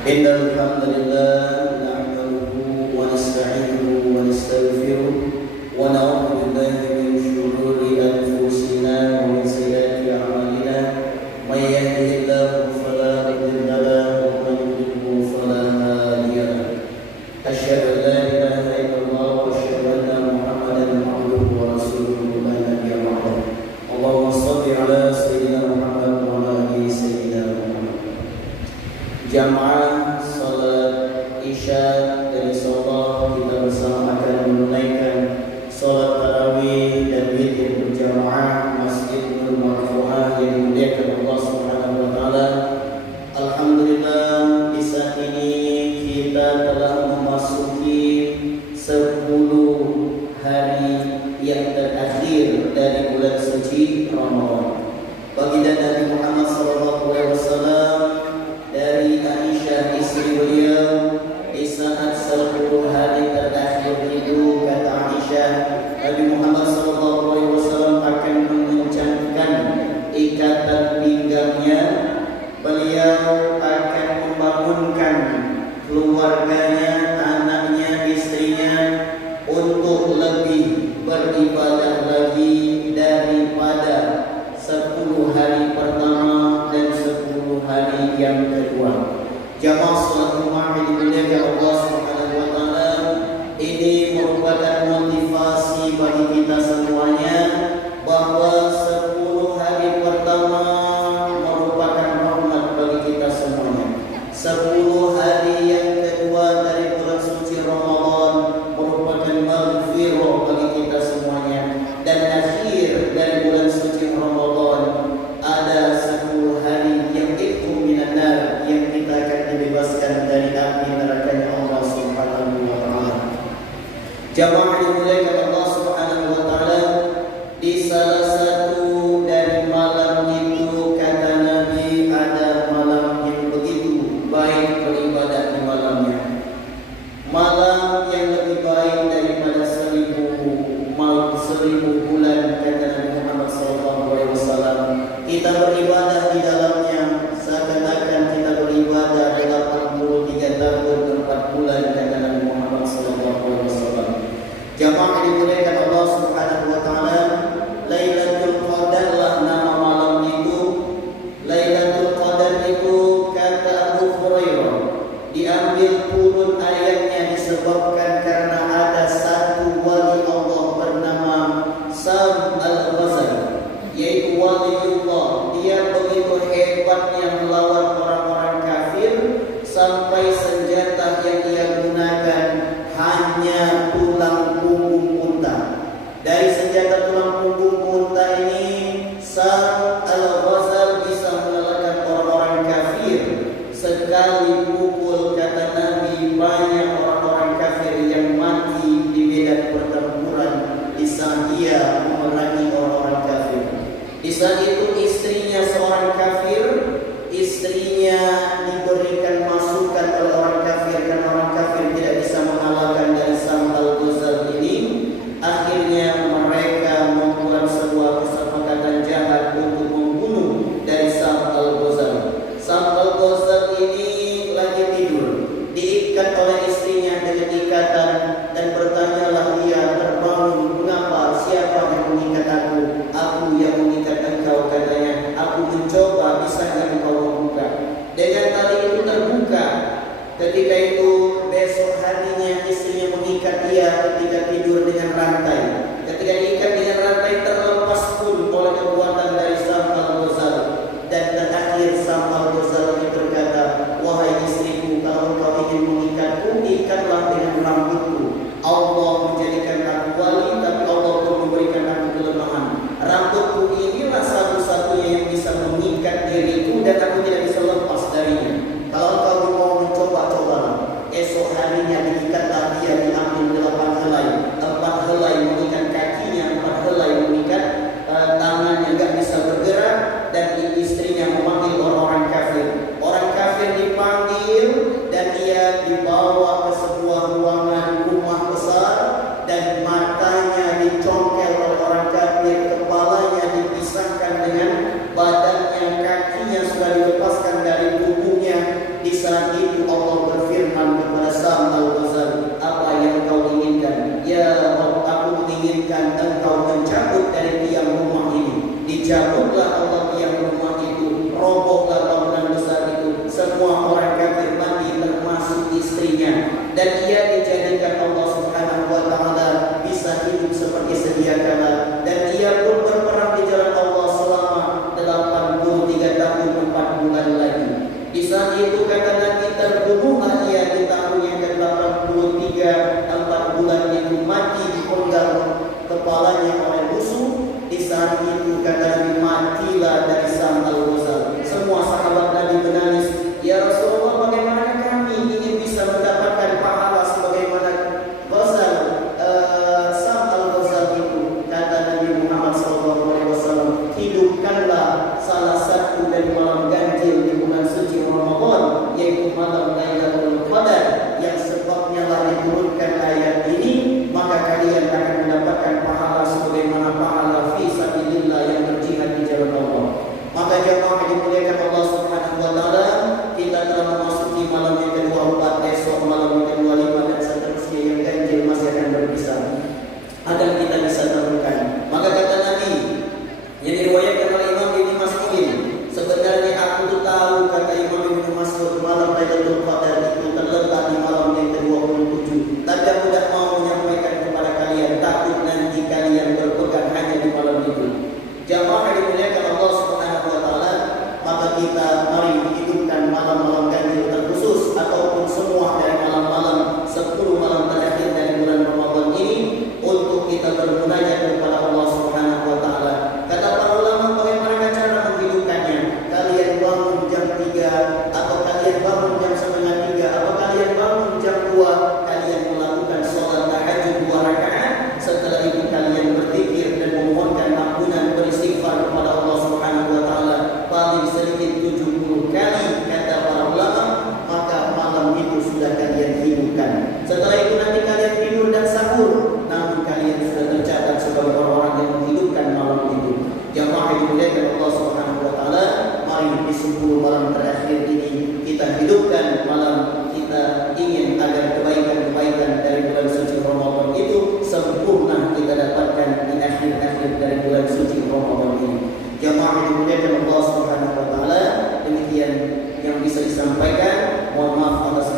إن الحمد لله نحمده ونستعينه ونستغفره ونعوذ بالله من شرور أنفسنا ومن سيئات أعمالنا من يهده الله فلا مضل له ومن يضلل فلا هادي له أشهد أن لا إله إلا الله وأشهد أن محمدا عبده ورسوله لا نبي بعده اللهم صل على سيدنا محمد وعلى آل سيدنا محمد. Jamaah salat Isya dan insyaallah kita bersama akan menunaikan salat tarawih dan witir berjamaah Masjid Nur Marfu'ah yang dimuliakan Allah Subhanahu wa taala. Alhamdulillah di saat ini kita telah memasuki 10 hari yang terakhir dari bulan suci Ramadan. Baginda Nabi Muhammad sallallahu alaihi wasallam dari Aisyah istri beliau di saat 10 hari terakhir itu kata Aisyah Nabi Muhammad SAW akan mengencangkan ikatan pinggangnya, beliau akan membangunkan keluarganya, anaknya, istrinya untuk lebih beribadah lagi daripada 10 hari pertama dan 10 hari yang kedua. Jamaah salat Jumat yang dimuliakan Allah Subhanahu wa taala, ini merupakan motivasi bagi kita semuanya bahwa 10 hari pertama merupakan rahmat bagi kita semuanya. 10 hari yang kedua dari bulan suci Ramadan merupakan maghfirah bagi kita semuanya, dan akhir dari bulan suci Ramadan ada 10 hari yang itu minan nar, yang kita akan dibebaskan dari api nerakanya Allah Subhanahu wa taala. Jamaah dimuliakan Allah Subhanahu wa taala, di salah satu dari malam itu kata Nabi ada malam yang begitu baik beribadah di malamnya. Malam yang lebih baik daripada 1000 bulan kata Nabi Muhammad SAW. Kita beribadah di dalamnya seakan-akan kita beribadah 83 tahun 4 bulan kata Nabi Muhammad SAW. Jamaah dimuliakan Allah Subhanahu wa taala, Lailatul Qadar lah nama malam itu. Lailatul Qadar itu kata Abu Hurairah diambil turun ayatnya disebabkan karena ada satu wali Allah bernama Sam Al-Ghazali, yaitu waliullah. Dia begitu hebatnya melawan orang-orang kafir sampai senjata yang dia gunakan hanya tulang punggung unta. Dari senjata tulang punggung unta ini Sam Al-Ghazali bisa mengalahkan orang-orang kafir. Sekali pukul kata Nabi banyak orang-orang kafir yang mati di medan pertempuran di saat dia memerangi orang-orang kafir. Di saat itu istrinya seorang kafir, istrinya diberikan masukan oleh orang kafir karena orang kafir tidak bisa mengalahkan dari Sam Al-Ghazali ini. Akhirnya mereka membuat sebuah kesepakatan jahat untuk membunuh dari Sam Al-Ghazali. Sam Al-Ghazali ini lagi tidur, diikat oleh istrinya dengan ikatan, dan bertanyalah ia terbangun, mengapa, siapa yang mengikat aku? Aku yang mengikat engkau katanya. Aku mencoba, bisa enggak engkau membuka? Dengan tali itu terbuka. Ketika itu besok harinya istrinya mengikat dia ketika tidur dengan rantai. Ketika diikat dengan rantai terlepas pun oleh kekuatan dari Sam Al-Ghazali. Dan terakhir Sam Al-Ghazali berkata, wahai istriku, kalau kau ingin mengikatku, ikatlah dengan rambutku. Allah menjadikan aku wali, tapi Allah pun memberikan aku kelemahan. Rambutku inilah satu-satunya yang bisa mengikat diriku dan aku tidak bisa lepas darinya. Kalau kau mau mencoba, cobalah. Esok harinya diikatlah dia, diambil 8 helai. 4 helai mengikat kakinya, 4 robohlah bangunan besar itu. Semua orang kafir mati termasuk istrinya, dan ia dijadikan Allah Subhanahu wa taala bisa hidup seperti sedia kala, dan ia pun berperang di jalan Allah selama 83 tahun 4 bulan lagi. Di saat itu kata Nabi, terbunuhlah ia di tahun yang ke-83, 4 bulan itu mati dipenggal kepalanya oleh musuh. Di saat itu kata Nabi, matilah dari Sam al-Ghazal. Semua sahabat Nabi menangis, ya Rasulullah, bagaimana kami ingin bisa mendapatkan pahala sebagaimana Ghazal, Sam al-Ghazal itu. Kata Nabi Muhammad SAW, hidupkanlah salah satu dari malam ganjil di bulan suci Ramadan, yaitu malam Lailatul Qadar, yang sebabnya lah diturunkan ayat ini, maka kalian akan mendapatkan pahala sebagaimana pahala fi sabilillah yang berjihad di jalan Allah. Maka jemaah dimuliakan Allah Subhanahu wa taala, kita telah memasuki malam yang ke-24, esok malam yang ke-25 dan seterusnya yang ganjil masih akan berpisah. Agar kita bisa temukan. Maka kata Nabi yang diriwayatkan oleh Imam Ibnu Mas'ud, sebenarnya aku tuh tahu, kata Imam Ibnu Mas'ud, malam Lailatul Qadar itu terletak di malam yang ke-27. Tapi aku tidak mau menyampaikan kepada kalian, takut nanti kalian berpegang hanya di malam itu. Jamaah yang dimuliakan Allah Subhanahu wa taala, maka kita mari hidupkan malam-malam ganjil terkhusus ataupun semua dari malam-malam 10 malam terakhir dari bulan Ramadan ini untuk kita bermunajat kepada Allah Subhanahu wa taala. Kata para ulama, bagaimana cara menghidupkannya? Kalian bangun jam 3 atau kalian bangun jam setengah 3 atau kalian bangun jam 2, kalian melakukan sholat tahajud 2 rakaat. Setelah itu kalian berzikir dan memohonkan ampunan, beristighfar kepada Allah Subhanahu wa taala paling sedikit 70 kali kata para ulama, maka malam itu sudah kalian hidupkan. Setelah itu nanti kalian tidur dan sahur, namun kalian sudah tercatat sebagai orang-orang yang menghidupkan malam itu. Jamaah yang dimuliakan Allah Subhanahu wa taala, mari di 10 malam terakhir ini kita hidupkan malam. Kita ingin agar kebaikan-kebaikan dari bulan suci Ramadan itu sempurna kita dapatkan di akhir-akhir dari bulan suci Ramadan ini. Jamaah yang dimuliakan Allah Subhanahu wa taala, demikian yang bisa disampaikan. Mohon maaf atas